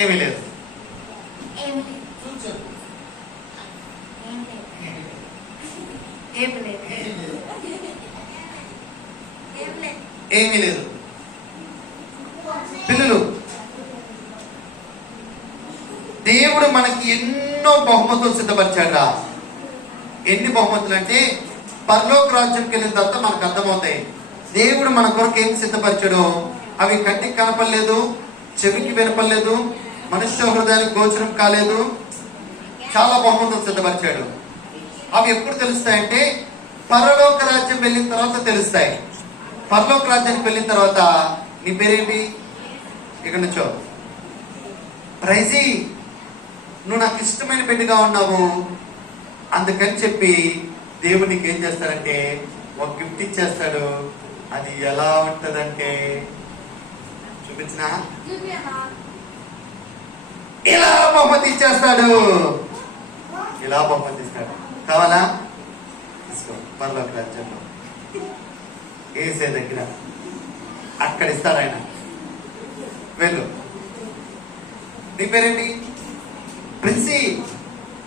ఏమీ లేదు. ఏమీ లేదు. పిల్లలు దేవుడు మనకి ఎన్నో బహుమతులు సిద్ధపరిచాడా ఎన్ని బహుమతులు అంటే పరలోక రాజ్యంకి వెళ్ళిన తర్వాత మనకు అర్థమవుతాయి. దేవుడు మన కొరకు ఏం సిద్ధపరిచాడో అవి కంటికి కనపడలేదు చెవికి వినపడలేదు మనుష్య హృదయానికి గోచరం కాలేదు. చాలా బహుమతులు సిద్ధపరిచాడు. అవి ఎప్పుడు తెలుస్తాయంటే పరలోక రాజ్యం వెళ్ళిన తర్వాత తెలుస్తాయి. పరలోక రాజ్యానికి వెళ్ళిన తర్వాత నీ పేరేంటి? ఇక్కడ నుంచో. ప్రైజీ నువ్వు నాకు ఇష్టమైన బిడ్డగా ఉన్నావు. అందుకని చెప్పి దేవుడు నీకు ఏం చేస్తాడంటే ఒక గిఫ్ట్ ఇచ్చేస్తాడు. అది ఎలా ఉంటుందంటే చూపించిన? ఇలా బహుమతి ఇచ్చేస్తాడు. ఇలా బహుమతి ఇస్తాడు. కావాలా? తీసుకో పర్లోక రాజ్యంలో ఏసే దగ్గర. అక్కడ ఇస్తాడు ఆయన. వెళ్ళు. నీ పేరేంటి? ప్రిన్సి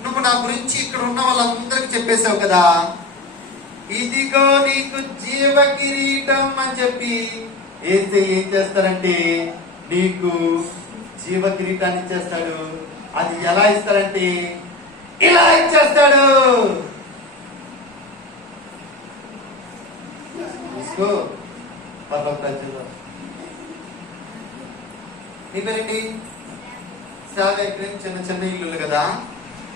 నువ్వు నా గురించి ఇక్కడ ఉన్న వాళ్ళందరికి చెప్పేశావు కదా. ఇదిగో నీకు జీవ కిరీటం అని చెప్పి ఏసే ఏం చేస్తారంటే నీకు జీవ కిరీటాన్ని ఇచ్చేస్తాడు. అది ఎలా ఇస్తాడంటే ఇలా ఇచ్చేస్తాడు. తీసుకో. నీ పేరేంటి? సాగర్ చిన్న చిన్న ఇల్లులు కదా?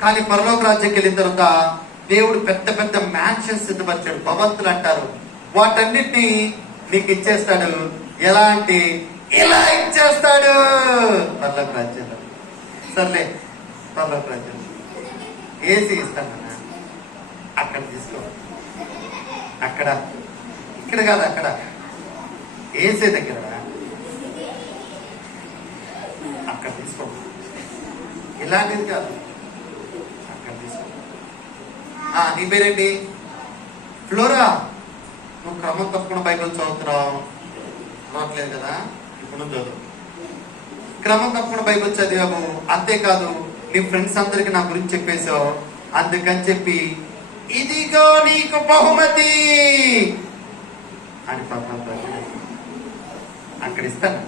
కానీ పరలోక రాజ్యంకి వెళ్ళిన తర్వాత దేవుడు పెద్ద పెద్ద మ్యాన్షన్స్ సిద్ధపరిచాడు. భవంతులు అంటారు. వాటన్నిటిని నీకు ఇచ్చేస్తాడు. ఎలా అంటే ఇలా ఇచ్చేస్తాడు. పరలోక రాజ్యంలో సర్లే పరలోక రాజ్యం ఏసీ ఇస్తాను అక్కడ తీసుకో. అక్కడ. ఇక్కడ కాదు అక్కడ. ఏసీ దగ్గర. అక్కడ తీసుకో. ఇలాంటిది కాదు. అక్కడ తీసుకో. నీ పేరేంటి? ఫ్లోరా. నువ్వు క్రమం తప్పకుండా బైబిల్ చదువుతున్నావు. చూడట్లేదు కదా? ఇప్పుడు చదువు. క్రమం తప్పకుండా బైబిల్ చదివాము. అంతేకాదు నీ ఫ్రెండ్స్ అందరికి నా గురించి చెప్పేశావు. అందుకని చెప్పి ఇదిగో నీకు బహుమతి! అని పక్కన అక్కడ ఇస్తాను.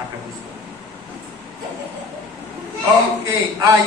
అక్కడ తీసుకో. ఓకే ఆ